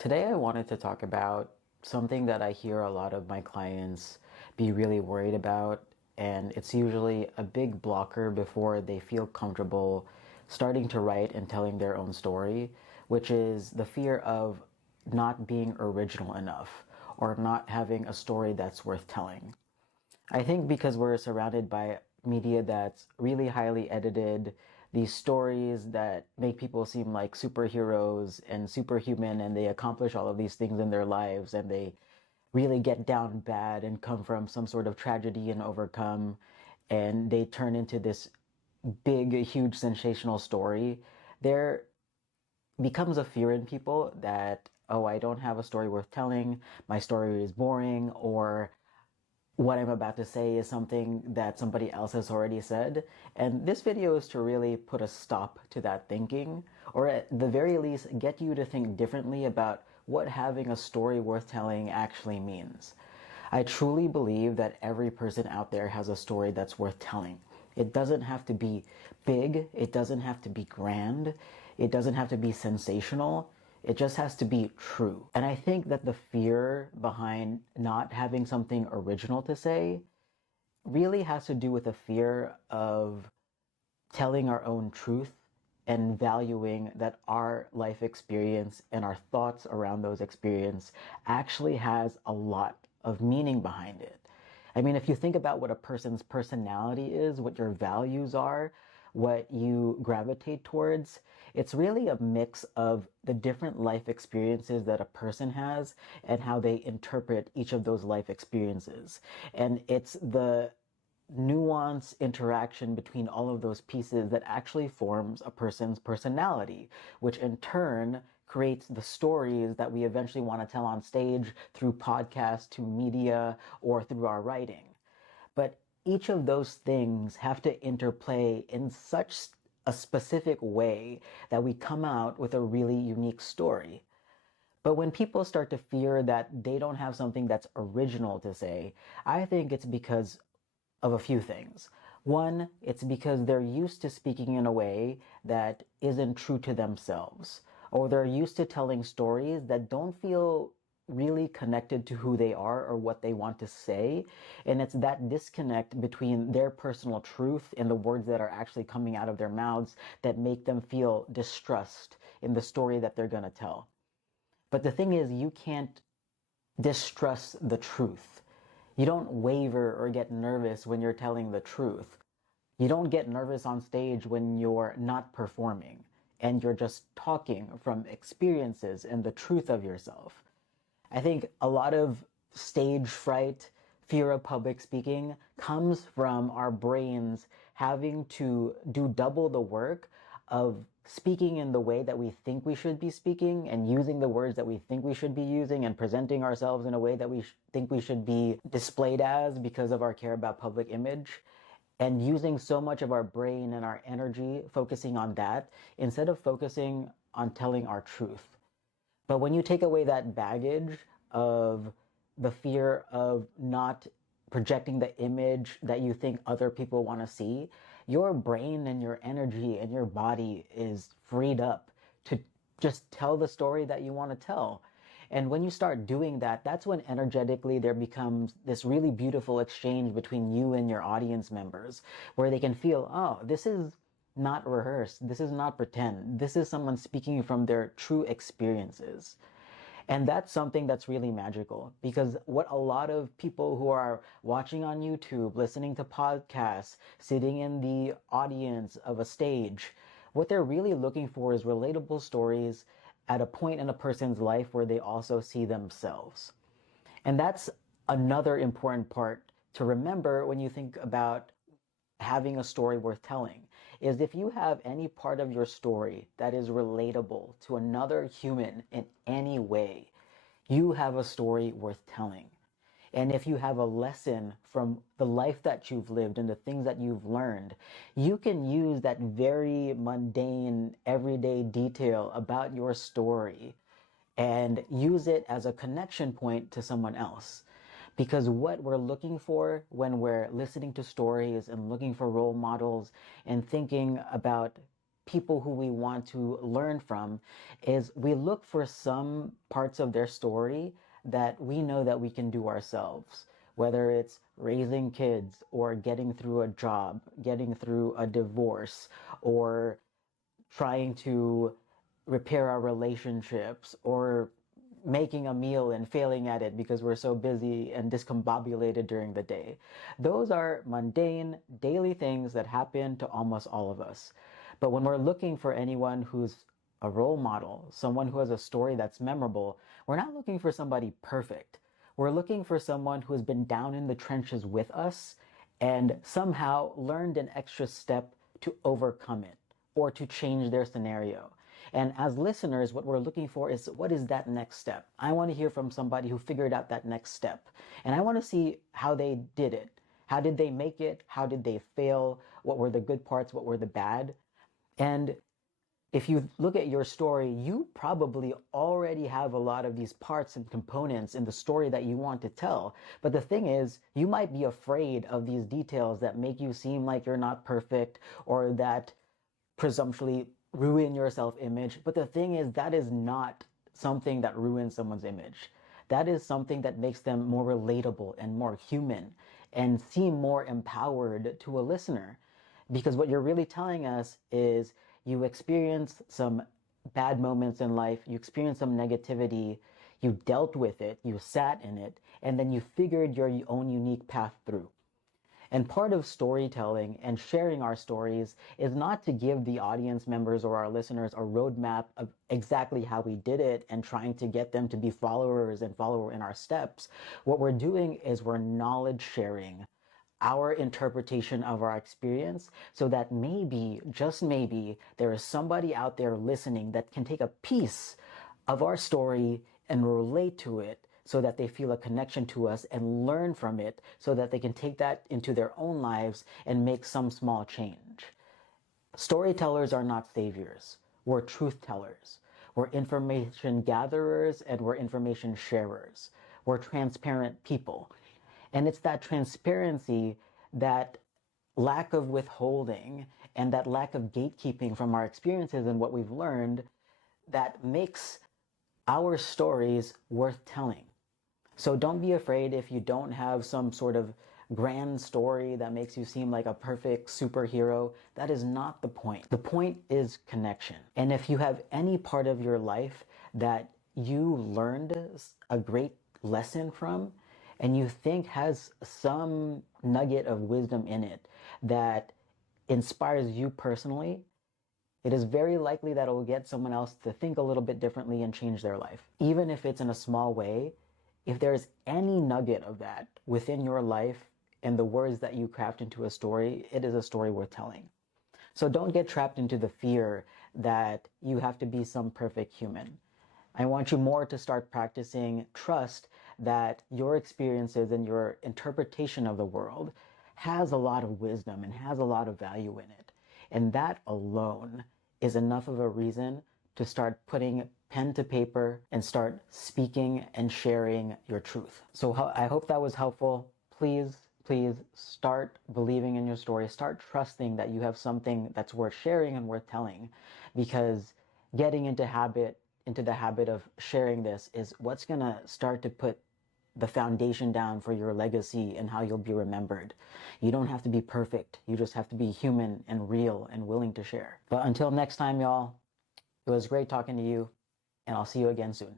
Today, I wanted to talk about something that I hear a lot of my clients be really worried about, and it's usually a big blocker before they feel comfortable starting to write and telling their own story, which is the fear of not being original enough or not having a story that's worth telling. I think because we're surrounded by media that's really highly edited, these stories that make people seem like superheroes and superhuman, and they accomplish all of these things in their lives, and they really get down bad and come from some sort of tragedy and overcome, and they turn into this big, huge, sensational story. There becomes a fear in people that, oh, I don't have a story worth telling, my story is boring, or what I'm about to say is something that somebody else has already said. And this video is to really put a stop to that thinking, or at the very least, get you to think differently about what having a story worth telling actually means. I truly believe that every person out there has a story that's worth telling. It doesn't have to be big, it doesn't have to be grand, it doesn't have to be sensational. It just has to be true. And I think that the fear behind not having something original to say really has to do with a fear of telling our own truth and valuing that our life experience and our thoughts around those experiences actually has a lot of meaning behind it. I mean, if you think about what a person's personality is, what your values are, what you gravitate towards, it's really a mix of the different life experiences that a person has and how they interpret each of those life experiences. And it's the nuance interaction between all of those pieces that actually forms a person's personality, which in turn creates the stories that we eventually want to tell on stage through podcasts, to media, or through our writing. But each of those things have to interplay in such a specific way that we come out with a really unique story. But when people start to fear that they don't have something that's original to say, I think it's because of a few things. One, it's because they're used to speaking in a way that isn't true to themselves, or they're used to telling stories that don't feel really connected to who they are or what they want to say. And it's that disconnect between their personal truth and the words that are actually coming out of their mouths that make them feel distrust in the story that they're going to tell. But the thing is, you can't distrust the truth. You don't waver or get nervous when you're telling the truth. You don't get nervous on stage when you're not performing and you're just talking from experiences and the truth of yourself. I think a lot of stage fright, fear of public speaking comes from our brains having to do double the work of speaking in the way that we think we should be speaking and using the words that we think we should be using and presenting ourselves in a way that we think we should be displayed as because of our care about public image, and using so much of our brain and our energy focusing on that instead of focusing on telling our truth. But when you take away that baggage of the fear of not projecting the image that you think other people want to see, your brain and your energy and your body is freed up to just tell the story that you want to tell. And when you start doing that, that's when energetically there becomes this really beautiful exchange between you and your audience members, where they can feel, oh, this is not rehearsed. This is not pretend. This is someone speaking from their true experiences. And that's something that's really magical, because what a lot of people who are watching on YouTube, listening to podcasts, sitting in the audience of a stage, what they're really looking for is relatable stories at a point in a person's life where they also see themselves. And that's another important part to remember when you think about having a story worth telling, is if you have any part of your story that is relatable to another human in any way, you have a story worth telling. And if you have a lesson from the life that you've lived and the things that you've learned, you can use that very mundane, everyday detail about your story and use it as a connection point to someone else. Because what we're looking for when we're listening to stories and looking for role models and thinking about people who we want to learn from is we look for some parts of their story that we know that we can do ourselves, whether it's raising kids or getting through a job, getting through a divorce, or trying to repair our relationships, or making a meal and failing at it because we're so busy and discombobulated during the day. Those are mundane, daily things that happen to almost all of us. But when we're looking for anyone who's a role model, someone who has a story that's memorable, we're not looking for somebody perfect. We're looking for someone who has been down in the trenches with us and somehow learned an extra step to overcome it or to change their scenario. And as listeners, what we're looking for is, what is that next step? I want to hear from somebody who figured out that next step. And I want to see how they did it. How did they make it? How did they fail? What were the good parts? What were the bad? And if you look at your story, you probably already have a lot of these parts and components in the story that you want to tell. But the thing is, you might be afraid of these details that make you seem like you're not perfect, or that presumptuously ruin your self-image. But the thing is, that is not something that ruins someone's image. That is something that makes them more relatable and more human and seem more empowered to a listener. Because what you're really telling us is, you experienced some bad moments in life, you experienced some negativity, you dealt with it, you sat in it, and then you figured your own unique path through. And part of storytelling and sharing our stories is not to give the audience members or our listeners a roadmap of exactly how we did it and trying to get them to be followers and follow in our steps. What we're doing is we're knowledge sharing our interpretation of our experience, so that maybe, just maybe, there is somebody out there listening that can take a piece of our story and relate to it, so that they feel a connection to us and learn from it, so that they can take that into their own lives and make some small change. Storytellers are not saviors. We're truth tellers. We're information gatherers, and we're information sharers. We're transparent people. And it's that transparency, that lack of withholding, and that lack of gatekeeping from our experiences and what we've learned, that makes our stories worth telling. So don't be afraid if you don't have some sort of grand story that makes you seem like a perfect superhero. That is not the point. The point is connection. And if you have any part of your life that you learned a great lesson from, and you think has some nugget of wisdom in it that inspires you personally, it is very likely that it will get someone else to think a little bit differently and change their life. Even if it's in a small way, if there's any nugget of that within your life and the words that you craft into a story, it is a story worth telling. So don't get trapped into the fear that you have to be some perfect human. I want you more to start practicing trust that your experiences and your interpretation of the world has a lot of wisdom and has a lot of value in it. And that alone is enough of a reason to start putting pen to paper and start speaking and sharing your truth. So I hope that was helpful. Please start believing in your story. Start trusting that you have something that's worth sharing and worth telling, because getting into the habit of sharing this is what's going to start to put the foundation down for your legacy and how you'll be remembered. You don't have to be perfect. You just have to be human and real and willing to share. But until next time, y'all, it was great talking to you, and I'll see you again soon.